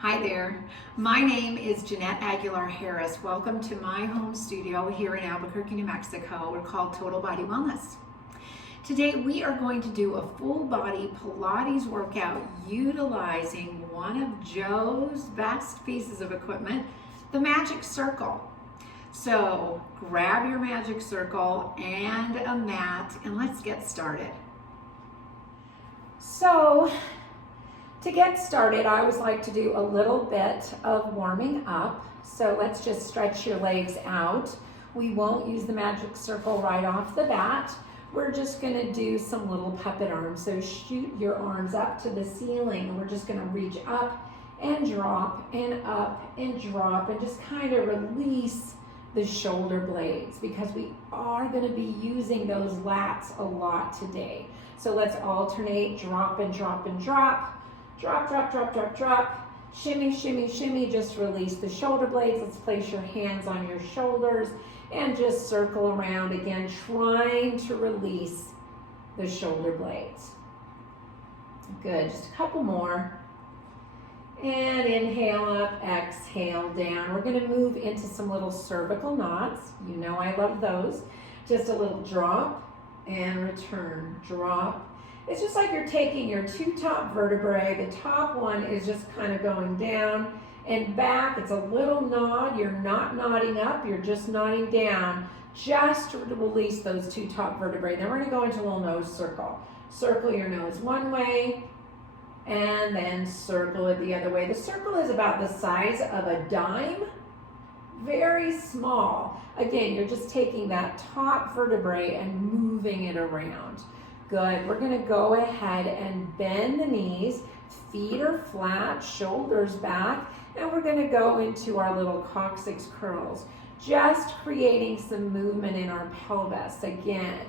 Hi there. My name is Jeanette Aguilar Harris. Welcome to my home studio here in Albuquerque, New Mexico. We're called Total Body Wellness. Today we are going to do a full body Pilates workout utilizing one of Joe's best pieces of equipment, the Magic Circle. So grab your Magic Circle and a mat and let's get started. So to get started, I always like to do a little bit of warming up. So let's just stretch your legs out. We won't use the Magic Circle right off the bat. We're just gonna do some little puppet arms. So shoot your arms up to the ceiling. We're just gonna reach up and drop and up and drop and just kind of release the shoulder blades because we are gonna be using those lats a lot today. So let's alternate, drop and drop and drop. Drop, drop, drop, drop, drop. Shimmy, shimmy, shimmy. Just release the shoulder blades. Let's place your hands on your shoulders and just circle around again, trying to release the shoulder blades. Good, just a couple more. And inhale up, exhale down. We're gonna move into some little cervical knots. You know I love those. Just a little drop and return, drop. It's just like you're taking your two top vertebrae. The top one is just kind of going down and back. It's a little nod. You're not nodding up. You're just nodding down just to release those two top vertebrae. Then we're going to go into a little nose circle. Circle your nose one way and then circle it the other way. The circle is about the size of a dime. Very small. Again, you're just taking that top vertebrae and moving it around. Good, we're gonna go ahead and bend the knees, feet are flat, shoulders back, and we're gonna go into our little coccyx curls, just creating some movement in our pelvis. Again,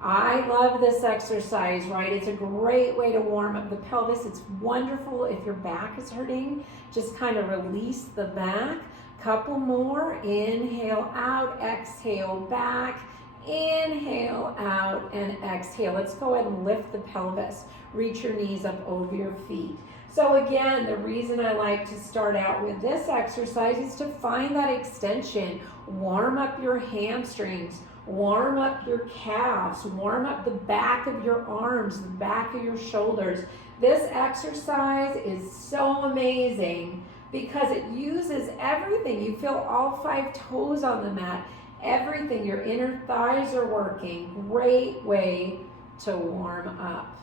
I love this exercise, right? It's a great way to warm up the pelvis. It's wonderful if your back is hurting, just kind of release the back. Couple more, inhale out, exhale back. Inhale out and exhale. Let's go ahead and lift the pelvis. Reach your knees up over your feet. So again, the reason I like to start out with this exercise is to find that extension. Warm up your hamstrings. Warm up your calves. Warm up the back of your arms, the back of your shoulders. This exercise is so amazing because it uses everything. You feel all 5 toes on the mat. Everything, your inner thighs are working. Great way to warm up.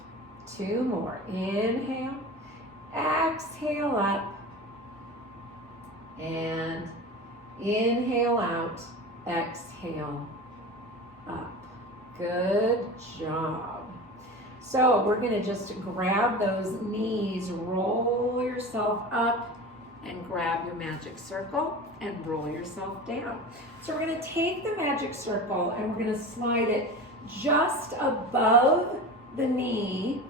2 more. Inhale, exhale up, and inhale out, exhale up. Good job. So we're gonna just grab those knees, roll yourself up, and grab your Magic Circle and roll yourself down. So we're gonna take the Magic Circle and we're gonna slide it just above the knee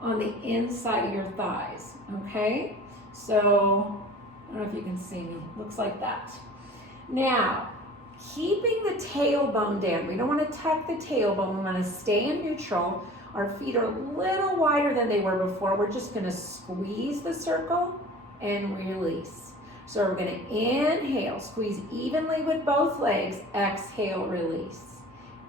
on the inside of your thighs, okay? So, I don't know if you can see me, looks like that. Now, keeping the tailbone down, we don't wanna tuck the tailbone, we wanna stay in neutral. Our feet are a little wider than they were before. We're just gonna squeeze the circle and release. So we're gonna inhale, squeeze evenly with both legs, exhale, release.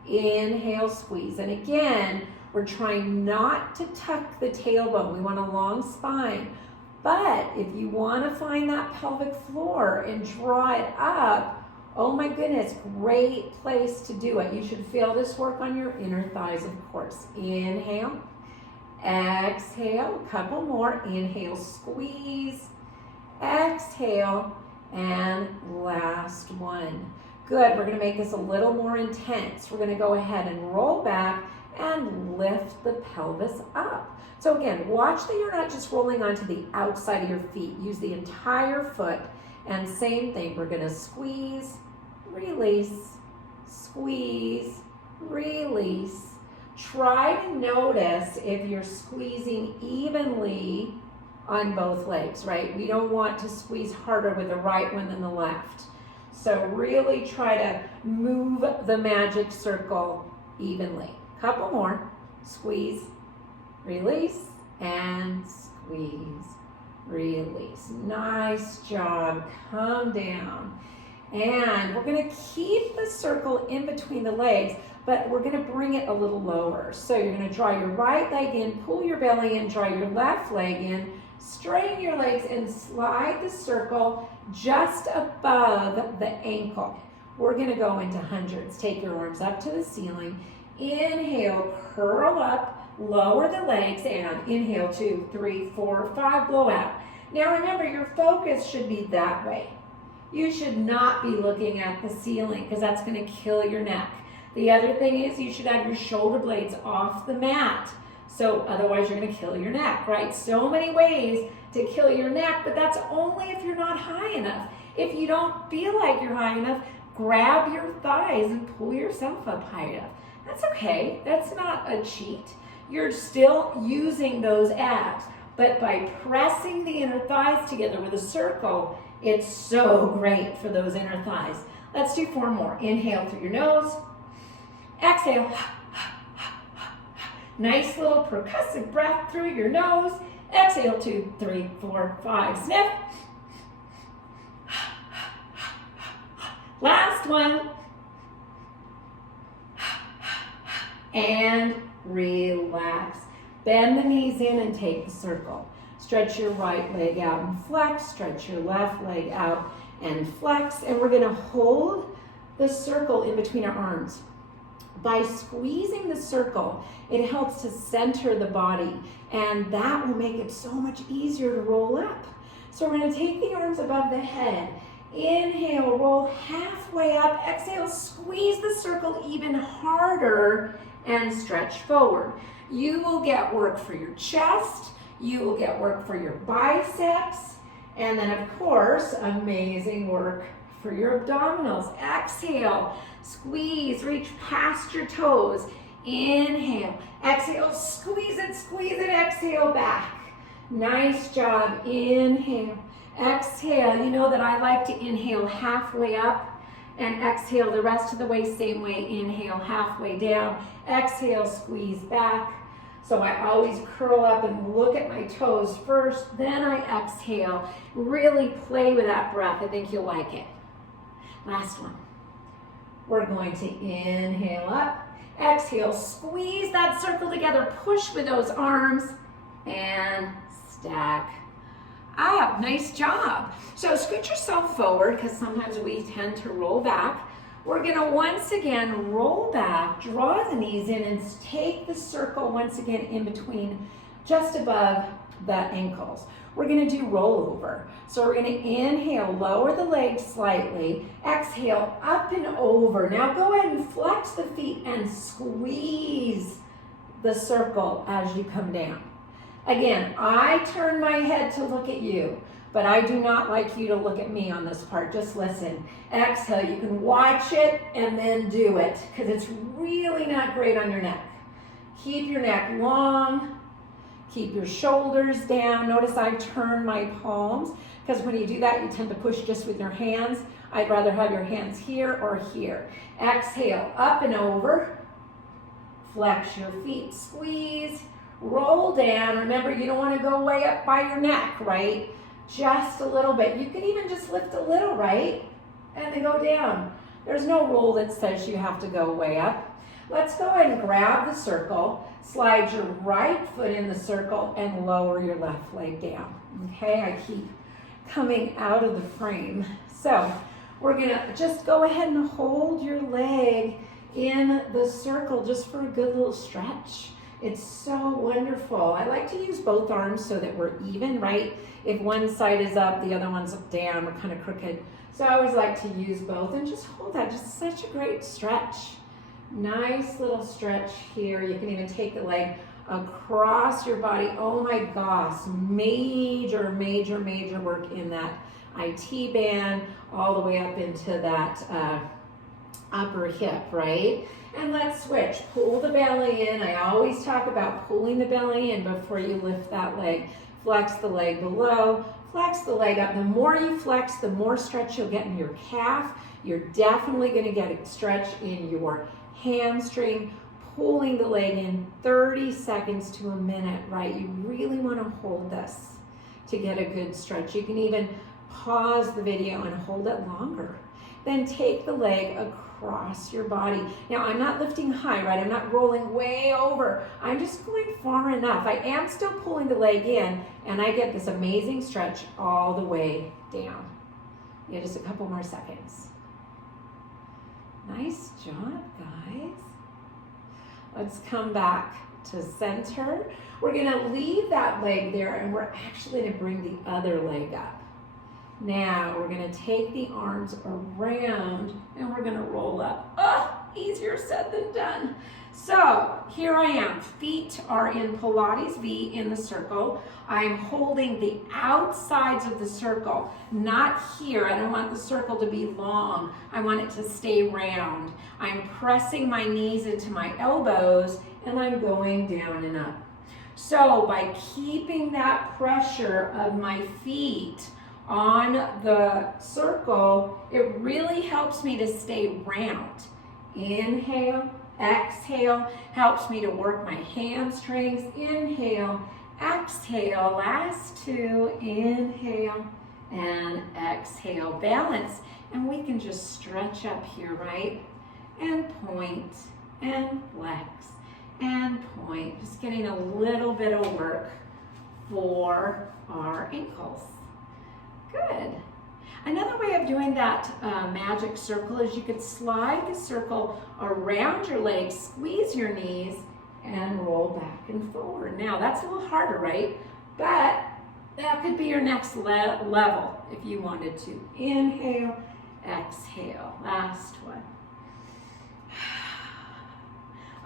Inhale, squeeze. And again, we're trying not to tuck the tailbone. We want a long spine. But if you wanna find that pelvic floor and draw it up, oh my goodness, great place to do it. You should feel this work on your inner thighs, of course. Inhale, exhale, a couple more. Inhale, squeeze. Exhale, and last one. Good, we're gonna make this a little more intense. We're gonna go ahead and roll back and lift the pelvis up. So again, watch that you're not just rolling onto the outside of your feet. Use the entire foot. And same thing, we're gonna squeeze, release, squeeze, release. Try to notice if you're squeezing evenly on both legs, right? We don't want to squeeze harder with the right one than the left. So really try to move the Magic Circle evenly. Couple more. Squeeze, release, and squeeze, release. Nice job. Come down. And we're going to keep the circle in between the legs, but we're going to bring it a little lower. So you're going to draw your right leg in, pull your belly in, draw your left leg in, straighten your legs, and slide the circle just above the ankle. We're going to go into hundreds. Take your arms up to the ceiling. Inhale, curl up. Lower the legs and inhale, 2, 3, 4, 5, blow out. Now remember, your focus should be that way. You should not be looking at the ceiling because that's going to kill your neck. The other thing is you should have your shoulder blades off the mat. So otherwise you're going to kill your neck, right? So many ways to kill your neck, but that's only if you're not high enough. If you don't feel like you're high enough, grab your thighs and pull yourself up high enough. That's okay. That's not a cheat. You're still using those abs, but by pressing the inner thighs together with a circle, it's so great for those inner thighs. Let's do 4 more. Inhale through your nose. Exhale. Nice little percussive breath through your nose. Exhale, 2, 3, 4, 5. Sniff. Last one. And relax. Bend the knees in and take the circle. Stretch your right leg out and flex. Stretch your left leg out and flex. And we're going to hold the circle in between our arms. By squeezing the circle, it helps to center the body, and that will make it so much easier to roll up. So we're going to take the arms above the head. Inhale, roll halfway up. Exhale, squeeze the circle even harder and stretch forward. You will get work for your chest. You will get work for your biceps. And then, of course, amazing work for your abdominals. Exhale, squeeze, reach past your toes. Inhale, exhale, squeeze it, exhale back. Nice job. Inhale, exhale. You know that I like to inhale halfway up and exhale the rest of the way, same way. Inhale, halfway down. Exhale, squeeze back. So I always curl up and look at my toes first, then I exhale. Really play with that breath. I think you'll like it. Last one. We're going to inhale up, exhale, squeeze that circle together, push with those arms, and stack up. Nice job. So scoot yourself forward because sometimes we tend to roll back. We're going to once again roll back, draw the knees in, and take the circle once again in between, just above the ankles. We're going to do rollover. So we're going to inhale, lower the legs slightly, exhale, up and over. Now go ahead and flex the feet and squeeze the circle as you come down. Again, I turn my head to look at you, but I do not like you to look at me on this part. Just listen. Exhale. You can watch it and then do it because it's really not great on your neck. Keep your neck long. Keep your shoulders down. Notice I turn my palms because when you do that, you tend to push just with your hands. I'd rather have your hands here or here. Exhale, up and over. Flex your feet, squeeze, roll down. Remember, you don't want to go way up by your neck, right? Just a little bit. You can even just lift a little, right? And then go down. There's no rule that says you have to go way up. Let's go ahead and grab the circle, slide your right foot in the circle, and lower your left leg down. Okay, I keep coming out of the frame. So we're gonna just go ahead and hold your leg in the circle just for a good little stretch. It's so wonderful. I like to use both arms so that we're even, right? If one side is up, the other one's down, we're kind of crooked. So I always like to use both and just hold that. Just such a great stretch. Nice little stretch here. You can even take the leg across your body. Oh my gosh, major, major, major work in that IT band, all the way up into that upper hip, right? And let's switch. Pull the belly in. I always talk about pulling the belly in before you lift that leg. Flex the leg below, flex the leg up. The more you flex, the more stretch you'll get in your calf. You're definitely going to get a stretch in your hamstring. Pulling the leg in 30 seconds to a minute, right? You really want to hold this to get a good stretch. You can even pause the video and hold it longer. Then take the leg across your body. Now, I'm not lifting high, right? I'm not rolling way over. I'm just going far enough. I am still pulling the leg in, and I get this amazing stretch all the way down. Yeah, just a couple more seconds. Nice job, guys. Let's come back to center. We're gonna leave that leg there, and we're actually gonna bring the other leg up. Now we're gonna take the arms around and we're gonna roll up. Oh, easier said than done. So here I am, feet are in Pilates V in the circle. I'm holding the outsides of the circle, not here. I don't want the circle to be long. I want it to stay round. I'm pressing my knees into my elbows and I'm going down and up. So by keeping that pressure of my feet on the circle, it really helps me to stay round. Inhale, exhale, helps me to work my hamstrings. Inhale, exhale, last two, inhale and exhale, balance. And we can just stretch up here, right? And point and flex and point. Just getting a little bit of work for our ankles. Good. Another way of doing that magic circle is you could slide the circle around your legs, squeeze your knees, and roll back and forward. Now, that's a little harder, right? But that could be your next level if you wanted to. Inhale, exhale. Last one.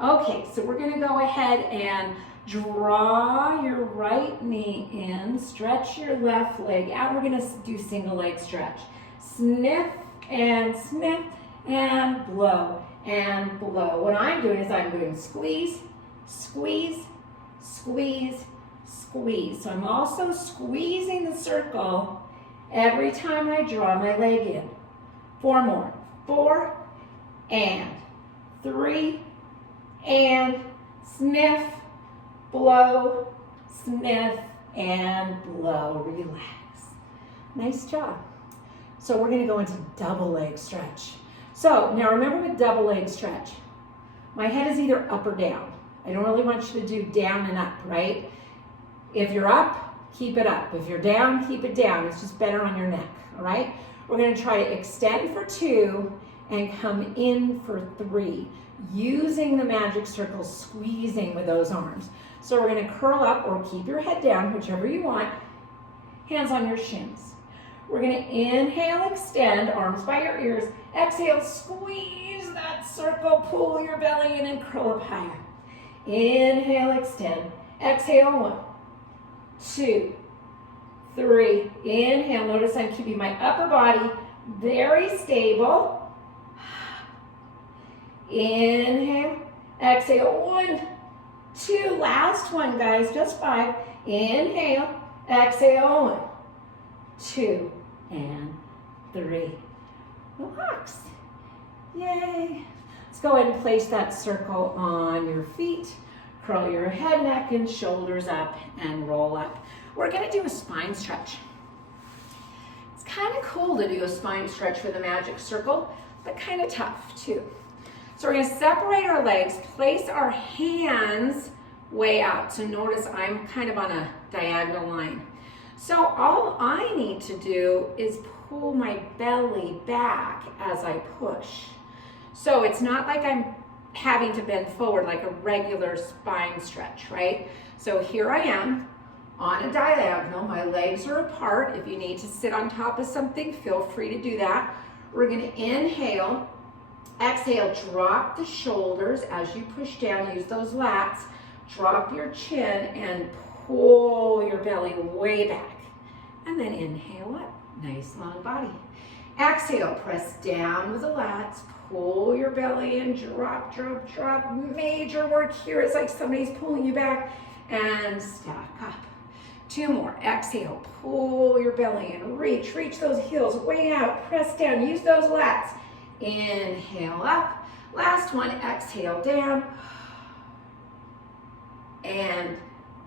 Okay, so we're going to go ahead and draw your right knee in, stretch your left leg out. We're going to do single leg stretch. Sniff and blow and blow. What I'm doing is I'm doing squeeze, squeeze, squeeze, squeeze. So I'm also squeezing the circle every time I draw my leg in. 4 more. 4 and 3 and sniff, blow, sniff, and blow. Relax. Nice job. So we're gonna go into double leg stretch. So now remember with double leg stretch, my head is either up or down. I don't really want you to do down and up, right? If you're up, keep it up. If you're down, keep it down. It's just better on your neck, all right? We're gonna try to extend for 2 and come in for 3. Using the magic circle, squeezing with those arms. So we're going to curl up or keep your head down, whichever you want. Hands on your shins. We're going to inhale, extend, arms by your ears. Exhale, squeeze that circle, pull your belly in and curl up higher. Inhale, extend. Exhale, 1, 2, 3. Inhale, notice I'm keeping my upper body very stable. Inhale, exhale, 1, 2, last one, guys, just 5. Inhale, exhale, 1, 2, and 3. Relax. Yay. Let's go ahead and place that circle on your feet. Curl your head, neck, and shoulders up and roll up. We're going to do a spine stretch. It's kind of cool to do a spine stretch with a magic circle, but kind of tough too. So we're going to separate our legs, place our hands way out. So notice I'm kind of on a diagonal line. So all I need to do is pull my belly back as I push. So it's not like I'm having to bend forward like a regular spine stretch, right? So here I am on a diagonal. My legs are apart. If you need to sit on top of something, feel free to do that. We're going to inhale. Exhale, drop the shoulders as you push down, use those lats, drop your chin and pull your belly way back. And then inhale up, nice long body. Exhale, press down with the lats, pull your belly in, drop, drop, drop. Major work here. It's like somebody's pulling you back and stack up. 2 more, exhale, pull your belly in, reach those heels way out, press down, use those lats. Inhale up. Last one, exhale down. And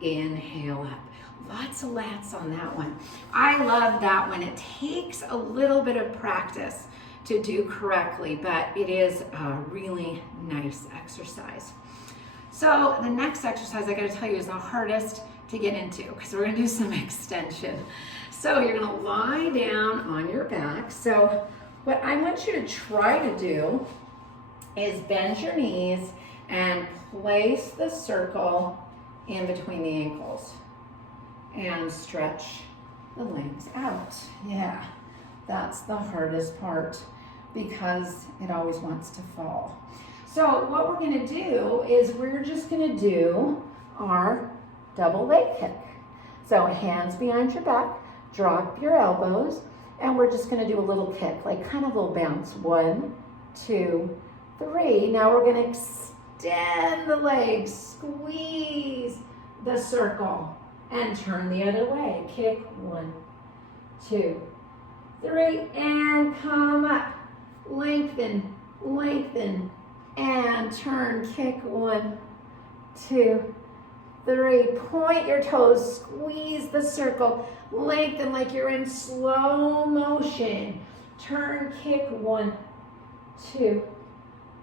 inhale up. Lots of lats on that one. I love that one. It takes a little bit of practice to do correctly, but it is a really nice exercise. So the next exercise I gotta tell you is the hardest to get into because we're gonna do some extension. So you're gonna lie down on your back. So what I want you to try to do is bend your knees and place the circle in between the ankles and stretch the legs out. Yeah, that's the hardest part because it always wants to fall. So what we're gonna do is we're just gonna do our double leg kick. So hands behind your back, drop your elbows, and we're just gonna do a little kick, like kind of a little bounce. 1, 2, 3. Now we're gonna extend the legs, squeeze the circle, and turn the other way. Kick, 1, 2, 3, and come up. Lengthen, lengthen, and turn. Kick, 1, 2, 3. Point your toes, squeeze the circle, lengthen like you're in slow motion. Turn, kick, 1, 2,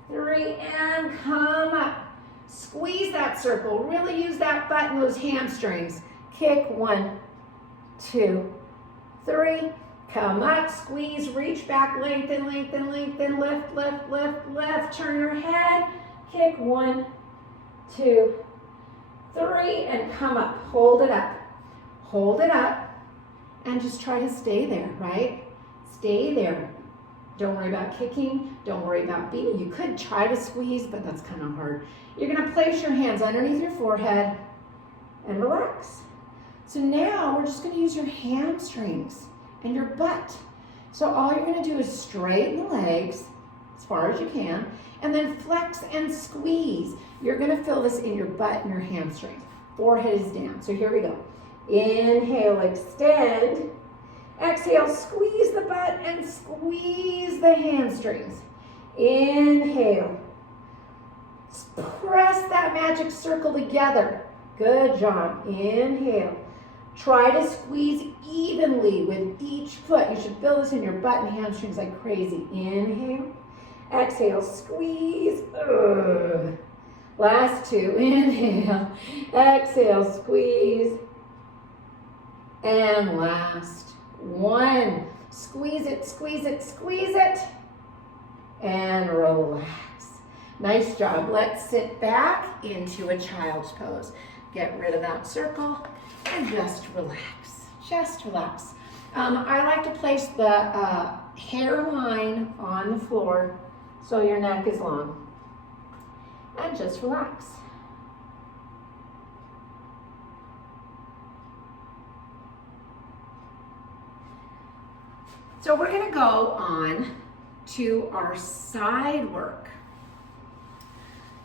3, and come up. Squeeze that circle, really use that butt and those hamstrings. Kick, 1, 2, 3. Come up, squeeze, reach back, lengthen, lengthen, lengthen, lift, lift, lift, lift. Turn your head, kick, 1, 2, 3, and come up. Hold it up, and just try to stay there, right? Stay there. Don't worry about kicking, don't worry about beating. You could try to squeeze, but that's kind of hard. You're gonna place your hands underneath your forehead and relax. So now we're just gonna use your hamstrings and your butt. So all you're gonna do is straighten the legs as far as you can, and then flex and squeeze. You're gonna feel this in your butt and your hamstrings. Forehead is down. So here we go. Inhale, extend. Exhale, squeeze the butt and squeeze the hamstrings. Inhale. Press that magic circle together. Good job. Inhale. Try to squeeze evenly with each foot. You should feel this in your butt and hamstrings like crazy. Inhale. Exhale, squeeze. Last 2. Inhale. Exhale, squeeze. And last 1. Squeeze it, squeeze it, squeeze it. And relax. Nice job. Let's sit back into a child's pose. Get rid of that circle and just relax. Just relax. I like to place the hairline on the floor so your neck is long. And just relax. So we're going to go on to our side work.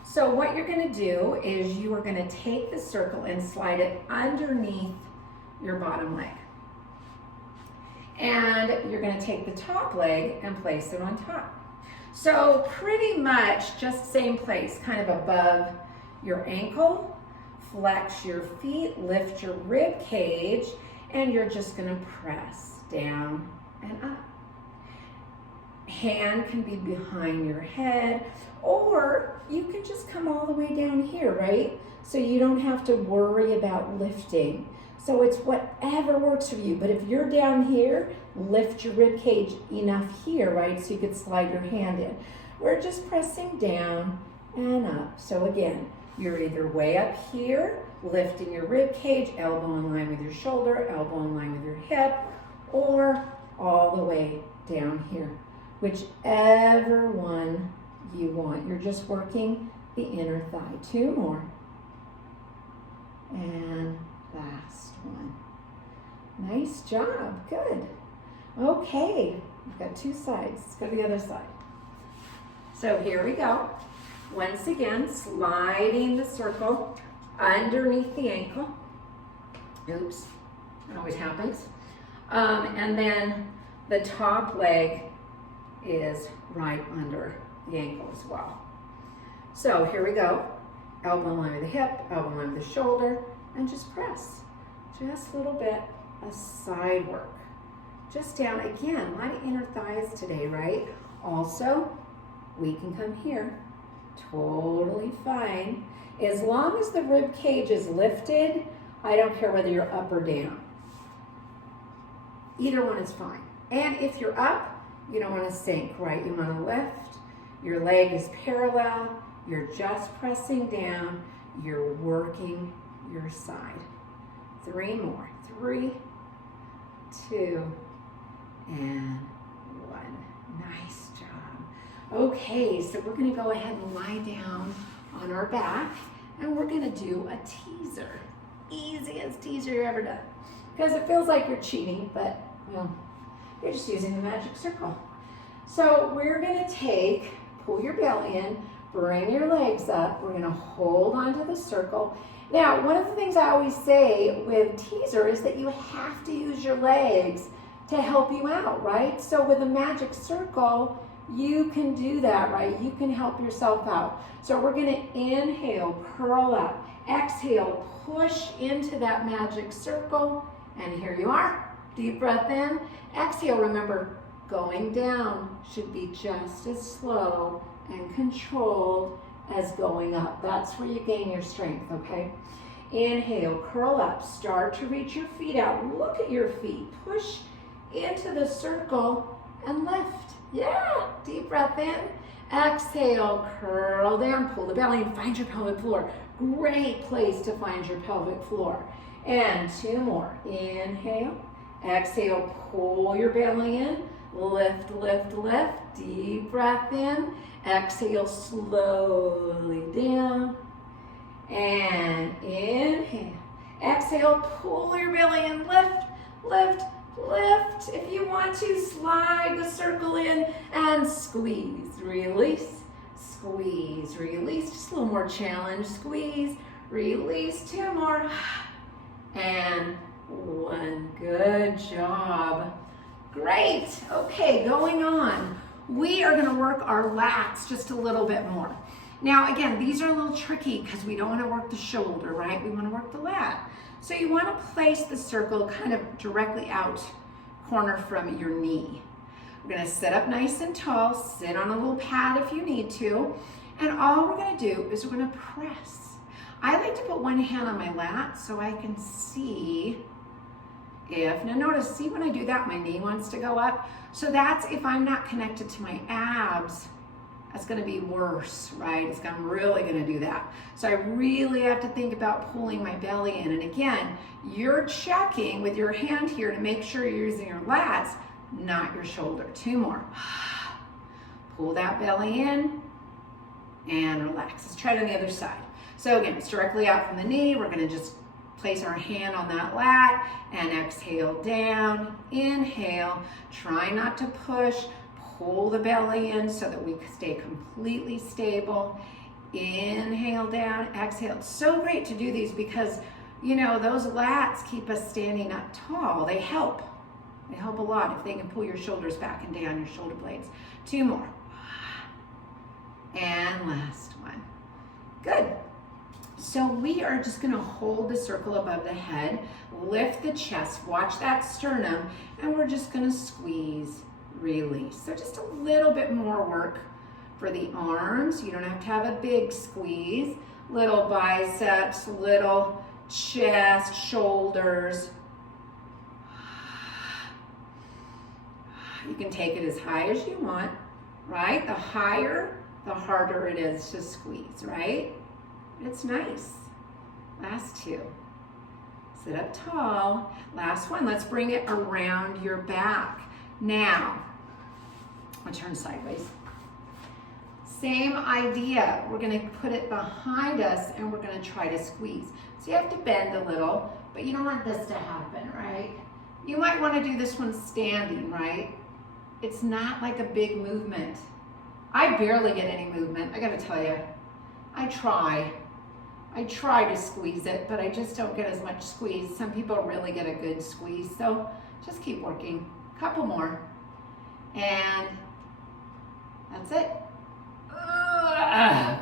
So what you're going to do is you are going to take the circle and slide it underneath your bottom leg. And you're going to take the top leg and place it on top. So pretty much just same place, kind of above your ankle. Flex your feet, lift your rib cage, and you're just going to press down and up. Hand can be behind your head, or you can just come all the way down here, right? So you don't have to worry about lifting. So it's whatever works for you. But if you're down here, lift your rib cage enough here, right? So you could slide your hand in. We're just pressing down and up. So again, you're either way up here, lifting your rib cage, elbow in line with your shoulder, elbow in line with your hip, or all the way down here. Whichever one you want. You're just working the inner thigh. 2 more. And last one. Nice job. Good. Okay. We've got 2 sides. Let's go to the other side. So here we go. Once again, sliding the circle underneath the ankle. Oops. That always happens. And then the top leg is right under the ankle as well. So here we go. Elbow in line with the hip, elbow in line with the shoulder, and just press. just a little bit of side work. Just down, again, a lot of inner thighs today, right? Also, we can come here, totally fine. As long as the rib cage is lifted, I don't care whether you're up or down. Either one is fine. And if you're up, you don't want to sink, right? You want to lift, your leg is parallel, you're just pressing down, you're working your side. 3 more. 3, 2, and 1. Nice job. Okay, so we're gonna go ahead and lie down on our back and we're gonna do a teaser. Easiest teaser you've ever done. Because it feels like you're cheating, but well, you're just using the magic circle. So we're gonna pull your belly in, bring your legs up. We're gonna hold onto the circle. Now, one of the things I always say with teaser is that you have to use your legs to help you out, right? So with a magic circle, you can do that, right? You can help yourself out. So we're gonna inhale, curl up. Exhale, push into that magic circle. And here you are. Deep breath in. Exhale, remember, going down should be just as slow and controlled as going up. That's where you gain your strength, okay? Inhale, curl up, start to reach your feet out. Look at your feet. Push into the circle and lift. Yeah, deep breath in. Exhale, curl down, pull the belly and find your pelvic floor. Great place to find your pelvic floor. And 2 more. Inhale, exhale, pull your belly in. Lift, lift, lift. Deep breath in. Exhale, slowly down. And inhale. Exhale, pull your belly in. Lift, lift, lift. If you want to, slide the circle in and squeeze. Release, squeeze, release. Just a little more challenge. Squeeze, release. 2 more. And 1. Good job. Great. Okay, going on. We are going to work our lats just a little bit more. Now, again, these are a little tricky because we don't want to work the shoulder, right? We want to work the lat. So you want to place the circle kind of directly out corner from your knee. We're going to sit up nice and tall, sit on a little pad if you need to, and all we're going to do is we're going to press. I like to put one hand on my lat so I can see now notice, see when I do that, my knee wants to go up. So that's if I'm not connected to my abs, that's gonna be worse, right? I'm really gonna do that. So I really have to think about pulling my belly in. And again, you're checking with your hand here to make sure you're using your lats, not your shoulder. 2 more. Pull that belly in and relax. Let's try it on the other side. So again, it's directly out from the knee. We're gonna just place our hand on that lat and exhale down. Inhale, try not to push. Pull the belly in so that we stay completely stable. Inhale down, exhale. It's so great to do these because, you know, those lats keep us standing up tall. They help. They help a lot if they can pull your shoulders back and down, your shoulder blades. 2 more. And last one. Good. So we are just gonna hold the circle above the head, lift the chest, watch that sternum, and we're just gonna squeeze, release. So just a little bit more work for the arms. You don't have to have a big squeeze. Little biceps, little chest, shoulders. You can take it as high as you want, right? The higher, the harder it is to squeeze, right? It's nice. Last 2. Sit up tall. Last one, let's bring it around your back. Now, I'll turn sideways. Same idea. We're gonna put it behind us and we're gonna try to squeeze. So you have to bend a little, but you don't want this to happen, right? You might wanna do this one standing, right? It's not like a big movement. I barely get any movement, I gotta tell you. I try to squeeze it, but I just don't get as much squeeze. Some people really get a good squeeze, so just keep working. Couple more. And that's it.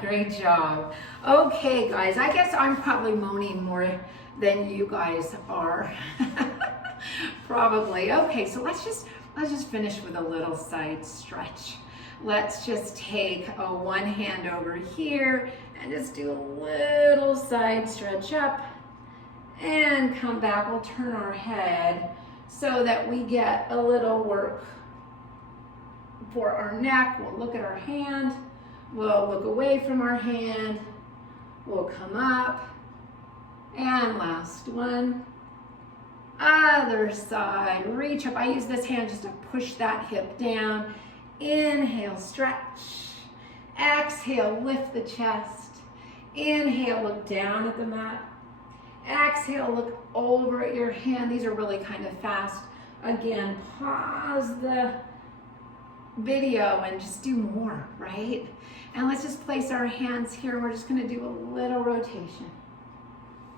Great job. Okay, guys, I guess I'm probably moaning more than you guys are. Probably. Okay, so let's just finish with a little side stretch. Let's just take one hand over here and just do a little side stretch up and come back. We'll turn our head so that we get a little work for our neck. We'll look at our hand. We'll look away from our hand. We'll come up. And last one. Other side. Reach up. I use this hand just to push that hip down. Inhale, stretch. Exhale, lift the chest. Inhale, look down at the mat. Exhale, look over at your hand. These are really kind of fast. Again, pause the video and just do more, right? And let's just place our hands here. We're just going to do a little rotation.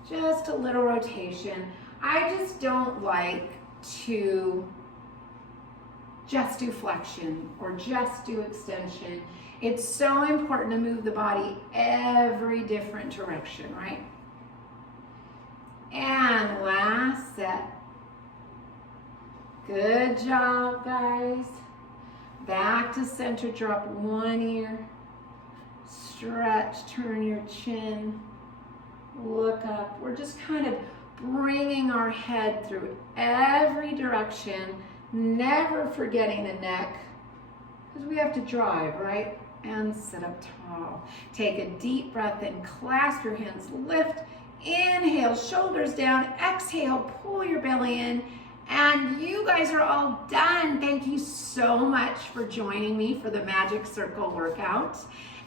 Just a little rotation. I just don't like to just do flexion or just do extension. It's so important to move the body every different direction, right? And last set. Good job, guys. Back to center, drop one ear. Stretch, turn your chin. Look up. We're just kind of bringing our head through every direction, never forgetting the neck, because we have to drive, right? And sit up tall. Take a deep breath in, clasp your hands, lift, inhale, shoulders down, exhale, pull your belly in, and you guys are all done. Thank you so much for joining me for the Magic Circle workout.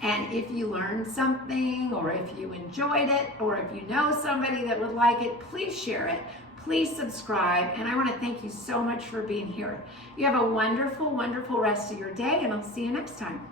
And if you learned something, or if you enjoyed it, or if you know somebody that would like it, please share it. Please subscribe. And I want to thank you so much for being here. You have a wonderful, wonderful rest of your day, and I'll see you next time.